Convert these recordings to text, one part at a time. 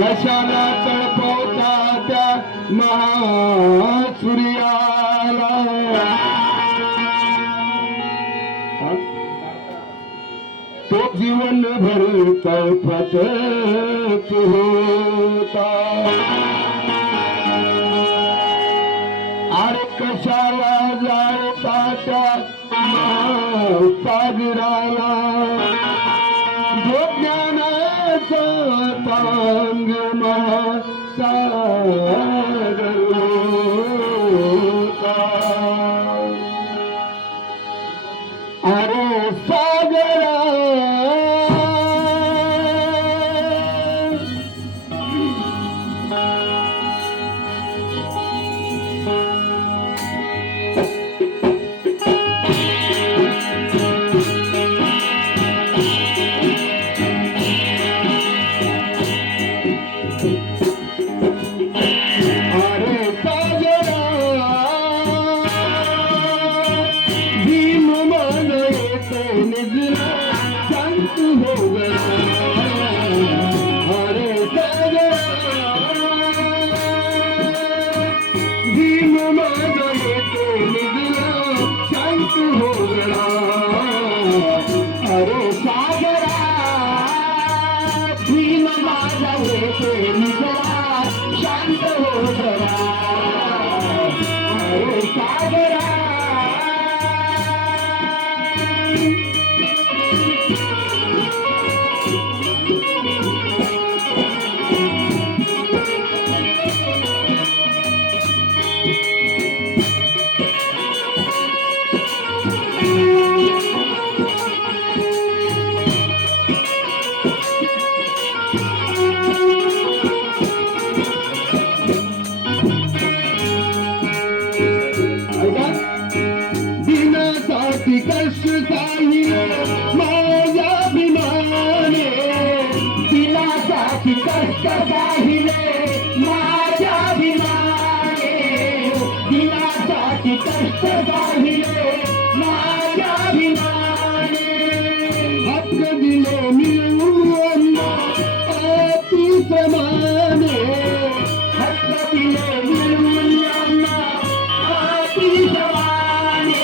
कशाला तळपवता त्या महासूर्याला तो जीवनभर तळपत होता अरे कशाला जाळता त्या सागराला जो ज्ञानाचा तांग महासागर होता अरे सागरा शांत हो गया अरे भीम माझा येतो निघला शांत हो गया अरे सागरा भीम माझा येतो निघला शांत हो गया अरे सागरा कष्ट साहिले माझ्या अभिमाने दिलासाठी कष्ट साहिले माझ्या अभिमाने दिलासाठी कष्ट साहिले माझ्या अभिमाने हक्क दिले मिळवून अति प्रमाणे हक्क दिले मिळवून अति प्रमाणे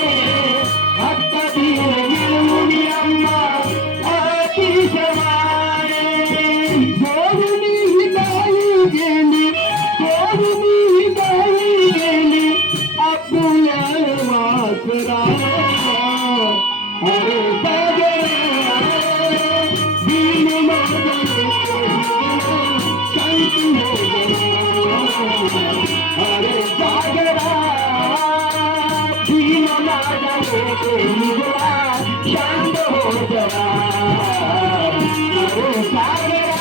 अरे सागरा भीम माझा येतो निघला शांत हो गया अरे सागरा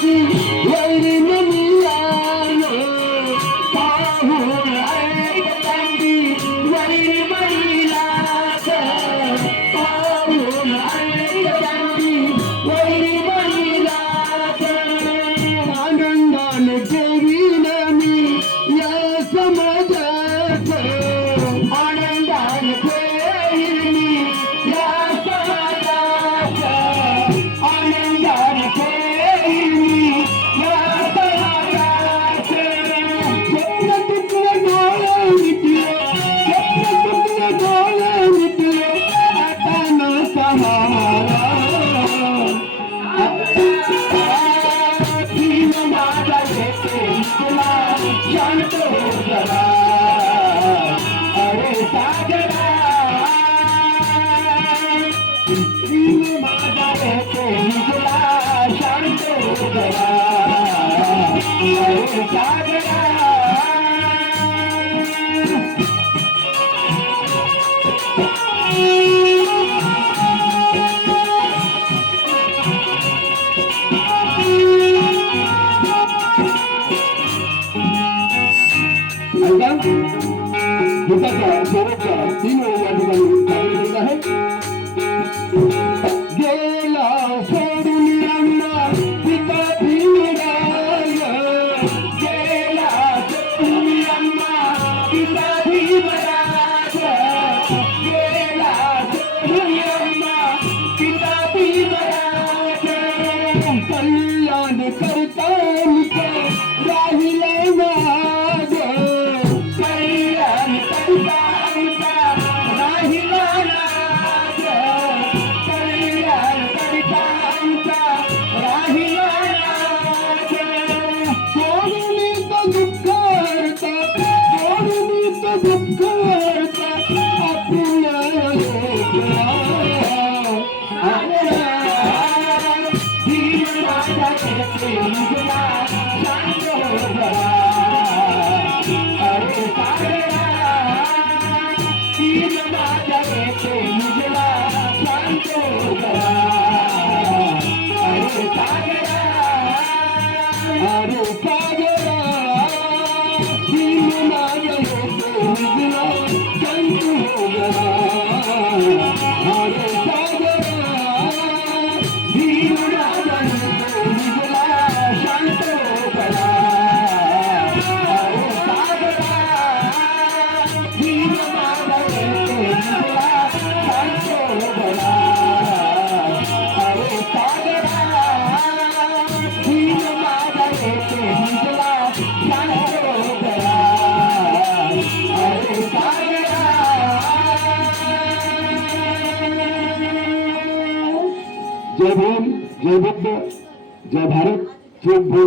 की वैरी मनियानो पाहू ऐकतांगी वैरी मनिलास पाहू ऐकतांगी वैरी मनिलास आनंदाने देवीन मी या समाजात आनंदाने देवीन मी या समाजात आनंदाने शांत हो गया अरे सागरा भीम माझा येतो निघला शांत हो गया अरे सागरा गीताचा शेवटचा 3 ओळी या ठिकाणी आहे. जय भारत जय भीम